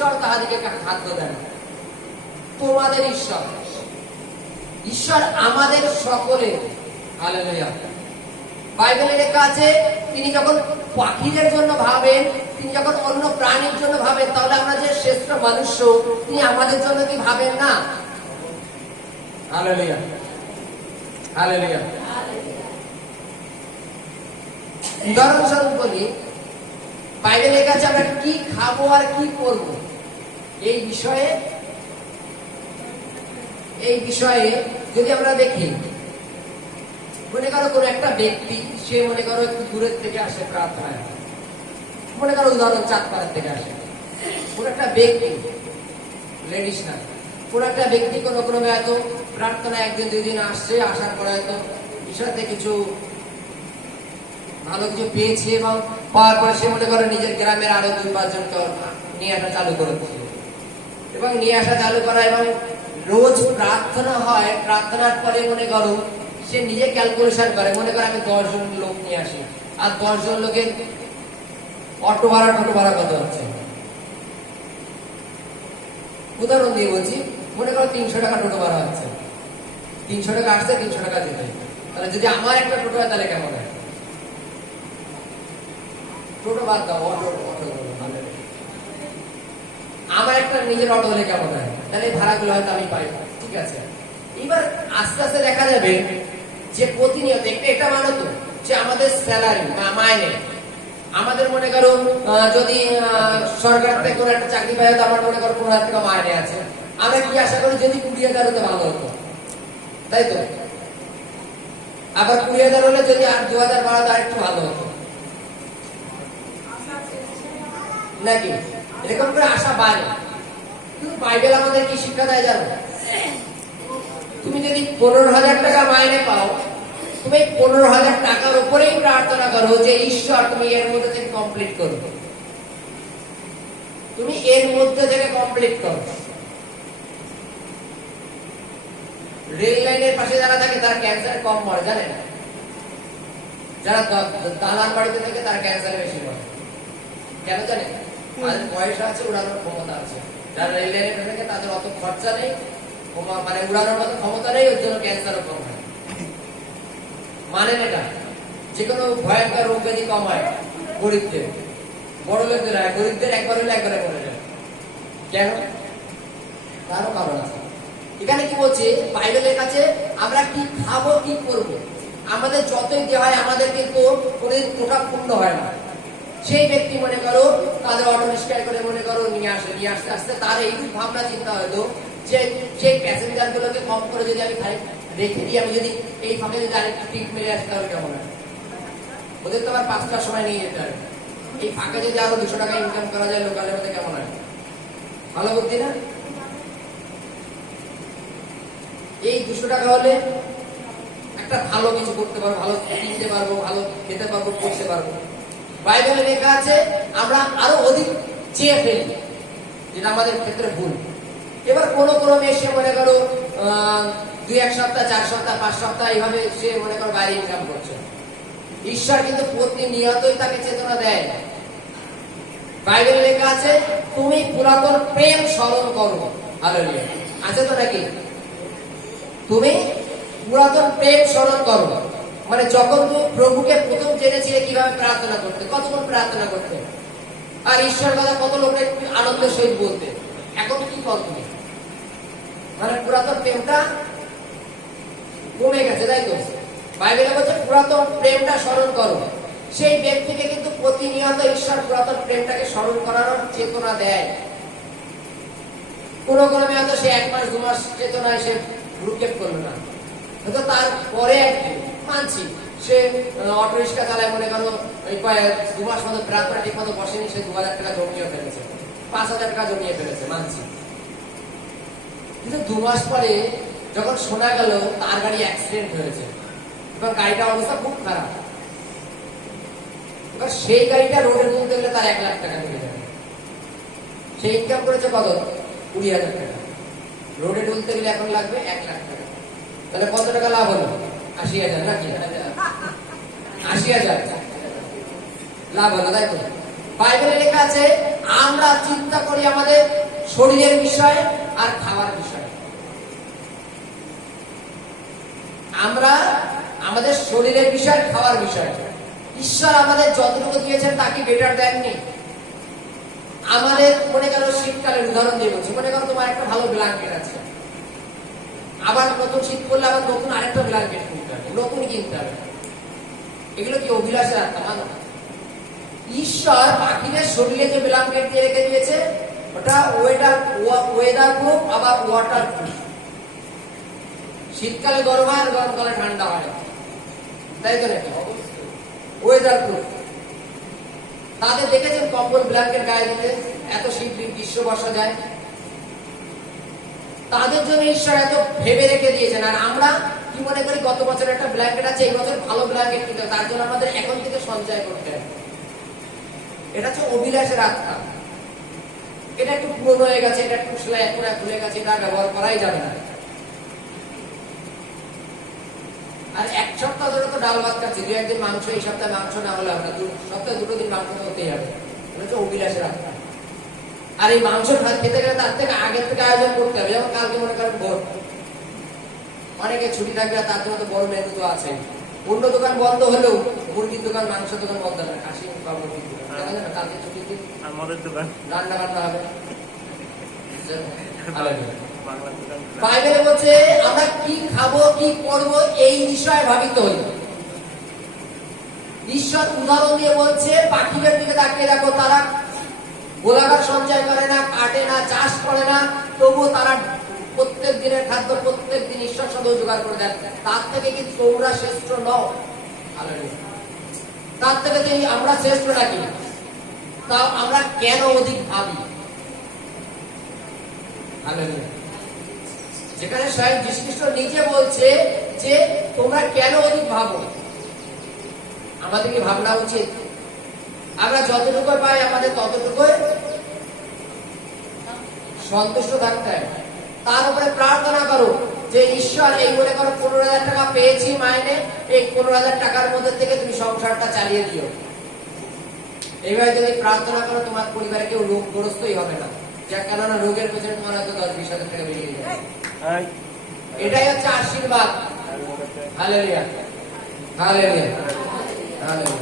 ঈশ্বর তাহাদিকে খাদ্য দেন। তোমাদের ঈশ্বর, ঈশ্বর আমাদের সকলের। হালেলুয়া। বাইবেলে লেখা আছে তিনি যখন পাখিদের জন্য ভাবেন, তিনি যখন অন্য প্রাণীর জন্য ভাবেন, তাহলে আমরা যে শ্রেষ্ঠ মানুষ তিনি আমাদের জন্য কি ভাবেন না? Hallelujah, hallelujah. উদাহরণস্বরূপ বলি, বাইবেলে লেখা আছে আমরা কি খাবো আর কি করবো, এই বিষয়ে যদি আমরা দেখি, মনে করো কোন একটা ব্যক্তি, সে মনে করো একটু দূরের থেকে আসে প্রার্থনায়, মনে করো উদাহরণ চাঁদপাড়ার থেকে আসে, কোন একটা ব্যক্তি, লেডিস না, কোন একটা ব্যক্তি কোন ক্রমে হয়তো প্রার্থনায় একদিন দুই দিন আসছে, আসার পরে হয়তো ঈশ্বরতে কিছু ভালো কিছু পেয়েছে, এবং পাওয়ার পরে সে মনে করো নিজের গ্রামের আরো 2-5 জনকে নিয়ে আসা চালু করেছে, এবং নিয়ে আসা চালু করা, এবং রোজ প্রার্থনা হয়, প্রার্থনার পরে মনে করো সে নিজে ক্যালকুলেশন করে, মনে করে আমি 10 জন লোক নিয়ে আসি, আর 10 জন লোকের অটো ভাড়া কত হচ্ছে, উদাহরণ দিয়ে বলছি, মনে করো 300 টাকা টোটো ভাড়া হচ্ছে, 300 টাকা আসছে, 300 টাকা যেতে, তাহলে যদি আমার একটা টোটো হয় তাহলে কেমন হয়? টোটো বাদ দাও, অটো আমার একটা নিজের অটো হলে কেমন হয়? তাহলে ভাড়াগুলো হয়তো আমি পাই, ঠিক আছে। এবার আস্তে আস্তে দেখা যাবে যে প্রতিনিয়ত এটা মানো তো যে আমাদের স্যালারি বা মাইনে, আমাদের মনে করো যদি সরকার থেকে কোনো একটা চাকরি পাই, তো আমার মনে করো 15,000 টাকা মাইনে আছে, আমরা কি আশা করি যদি 20,000 হতে ভালো হতো, তাই তো? আবার 20,000 হলে যদি আর 2,000 বাড়াতো আর একটু ভালো হতো, নাকি? এরকম করে আশা বাড়ে। কিন্তু বাইবেল আমাদের কি শিক্ষা দেয় জানো? তুমি যদি 15,000 টাকা মাইনে পাও, তুমি 15,000 টাকার উপরেই প্রার্থনা করো যে ঈশ্বর তুমি এর মধ্যে থেকে কমপ্লিট করো, তুমি এর মধ্যে থেকে কমপ্লিট করো। রেল লাইনের পাশে যারা থাকে তারা ক্যান্সার কম মরে, জানেন? যারা দালান বাড়িতে থাকে তারা ক্যান্সারে বেশি মরে, কেন জানেন? তাদের পয়সা আছে, উড়ানোর ক্ষমতা আছে। যারা রেল লাইনে থাকে তাদের অত খরচা নেই, মানে উড়ানোর মতো ক্ষমতা নেই, ওর জন্য ক্যান্সারও কম হয়। মানে এটা যে কোনো ভয়ঙ্কর রোগ ব্যাধি কম হয় গরিবদের, বড় লোকদের হয়, গরিবদের একবার হলে একবারে মরে যায়। কেন? তারও কারণ আছে। এখানে কি বলছে বাইবেলের কাছে, আমরা কি খাবো কি করবো, আমাদের যতই দেওয়া হয় আমাদের কিন্তু কোনদিন কোটা পূর্ণ হয় না। সেই ব্যক্তি মনে করো তাদের অটো রিক্সা করে মনে করো নিয়ে আসতে আসতে তার এইটুকু ভাবনা চিন্তা হয়তো যে সেই প্যাসেঞ্জার গুলোকে কম করে যদি আমি রেখে দিই, আমি যদি এই ফাঁকে যদি আরেকটা টিক মেরে আসতে হবে কেমন হয়? ওদের তো আবার 5টার সময় নিয়ে যেতে হবে, এই ফাঁকে যদি আরো 200 টাকা ইনকাম করা যায় লোকালের মধ্যে, কেমন হয়? ভালো বুদ্ধি না? এই 200 টাকা হলে একটা ভালো কিছু করতে পারবো, ভালো কিনতে পারবো, ভালো খেতে পারবো, পড়তে পারবো। বাইবেলে লেখা আছে আমরা আরো অধিক চেয়ে ফেলি, যেটা আমাদের ক্ষেত্রে ভুল। এবার কোন ক্রমে এসে মনে করো 2-1 সপ্তাহ, 4 সপ্তাহ, 5 সপ্তাহ এইভাবে সে মনে করো বাইরে ইনকাম করছে, ঈশ্বর কিন্তু প্রতিনিয়তই তাকে চেতনা দেয়। বাইবেলে লেখা আছে তুমি পুরাতন প্রেম স্মরণ করো। হালেলুয়া, আছে তো নাকি? তুমি পুরাতন প্রেম স্মরণ করো, মানে যখন তুমি প্রভুকে প্রথম জেনেছিলে কিভাবে প্রার্থনা করতে, কতক্ষণ প্রার্থনা করতে, আর ঈশ্বর কথা কত লোকের আনন্দের সহিত বলতে, এখন কি করো তুমি? মানে পুরাতন প্রেমটা কমে গেছে, তাই তো? বাইবেলে বলছে পুরাতন প্রেমটা স্মরণ করো। সেই ব্যক্তিকে কিন্তু প্রতিনিয়ত ঈশ্বর পুরাতন প্রেমটাকে স্মরণ করার চেতনা দেয়। কোন ক্রমে হয়তো সে 1 মাস 2 মাস চেতনায় সে ভ্রুক্ষেপ করলো না, হয়তো তারপরে একদিন মানছি সে অটো রিক্সা চালায়, মনে করো 2 মাস মতো প্রার্থনা ঠিক মতো বসেনি, সে 2,000 টাকা জমিয়ে ফেলেছে, 5,000 টাকা জমিয়ে ফেলেছে, মানছি। কিন্তু 2 মাস পরে যখন শোনা গেল তার গাড়ি অ্যাক্সিডেন্ট হয়েছে এবং গাড়িটার অবস্থা খুব খারাপ, এবার সেই গাড়িটা রোডে তুলতে গেলে তার 1 লাখ টাকা লেগে যাবে। সে ইনকাম করেছে কত? 20,000 টাকা, রোডে তুলতে গেলে এখন লাগবে 1 লাখ টাকা। তাহলে কত টাকা লাভ হলো? 80,000 নাকি? 80,000 লাভ হলো, তাই তো? বাইবেলে লেখা আছে আমরা চিন্তা করি আমাদের শরীরের বিষয়ে আর খাওয়ার বিষয়ে। আমরা আমাদের শরীরের বিষয়, খাওয়ার বিষয়। ঈশ্বর আমাদের যতটুকু দিয়েছেন তা কি বেটার দেননি? আমাদের মনে করো শীতকালের উদাহরণ দিয়ে বলছি, মনে করো তোমার একটা ভালো ব্ল্যাঙ্কেট আছে, আবার নতুন শীত পড়লে আবার নতুন আরেকটা ব্ল্যাঙ্কেট কিনতে হবে, নতুন কিনতে হবে। এগুলো কি অভিলাষের আত্মা? মানো ঈশ্বর পাখিদের শরীরে যে ব্ল্যাঙ্কেট দিয়ে রেখে দিয়েছে ওটা ওয়েদার প্রুফ, আবার ওয়াটার প্রুফ। শীতকালে গরম হয় আর গরমকালে ঠান্ডা হয়, তাই তো নাকি? Weather proof. তাদের দেখেছেন কম্বল ব্ল্যাঙ্কেট গায়ে দিতে, এত শীত গ্রীষ্ম বর্ষা যায়, তাদের জন্য ঈশ্বর এত ভেবে রেখে দিয়েছেন। আর আমরা কি মনে করি গত বছর একটা ব্ল্যাঙ্কেট আছে, এই বছর ভালো ব্ল্যাঙ্কেট কিনতে হবে, তার জন্য আমাদের এখন থেকে সঞ্চয় করতে হবে। এটা হচ্ছে অভিলাষের আত্মা। এটা একটু পুরনো হয়ে গেছে, এটা একটু সেলাই খুলে গেছে, এটা ব্যবহার করাই যাবে না। আর এক সপ্তাহ ধরে তো ডাল ভাত খাচ্ছি, দু একদিন মাংস, এই সপ্তাহে মাংস না হলে আমরা সপ্তাহে 2 দিন মাংস হতেই হবে। এটা হচ্ছে অভিলাষের আত্মা। আর এই মাংস খেতে গেলে তার থেকে আগের থেকে আয়োজন করতে হবে। যেমন কালকে মনে করেন ভোর, অনেকে ছুটি থাকবে, তার জন্য তো বড় মেনু তো আছে। অন্য দোকান বন্ধ হলেও মুরগির দোকান, মাংসের দোকান বন্ধ হবে, খাসি বা মুরগির দোকান, কালকে ছুটির দিন রান্না বান্না হবে। বাইবেলে বলছে আমরা কি খাবো, কি করবো, এই বিষয়ে ভাবিত হই। ঈশ্বর উদাহরণ দিয়ে বলছে পাখিদের দিকে তাকিয়ে দেখো, তারা গোলাকার সঞ্চয় করে না, কাটে না, চাষ করে না, তবুও তারা প্রত্যেক দিনের খাদ্য প্রত্যেক দিন ঈশ্বর সাথে জোগাড় করে দেন। তার থেকে কি তোমরা শ্রেষ্ঠ নও? তার থেকে আমরা শ্রেষ্ঠ নাকি? তাও আমরা কেন অধিক ভাবি? যেখানে স্বয়ং যীশু খ্রিস্ট নিজে বলছে যে তোমরা কেন অধিক ভাবো। আমাদেরকে ভাবনা উচিত আমরা যতটুকু পাই আমাদের ততটুকু সন্তুষ্ট থাকতে হবে। তার উপরে প্রার্থনা করো যে ঈশ্বর, এই মনে করো 15,000 টাকা পেয়েছি মাইনে, এই 15,000 টাকার মধ্যে থেকে তুমি সংসারটা চালিয়ে দিও। এইভাবে যদি প্রার্থনা করো, তোমার পরিবারে কেউ রোগগ্রস্তই হবে না। কেননা রোগের পেছনে তোমার হয়তো 10-20,000 টাকা বেরিয়ে যাবে। এটাই হচ্ছে আশীর্বাদ। Hallelujah, hallelujah, hallelujah.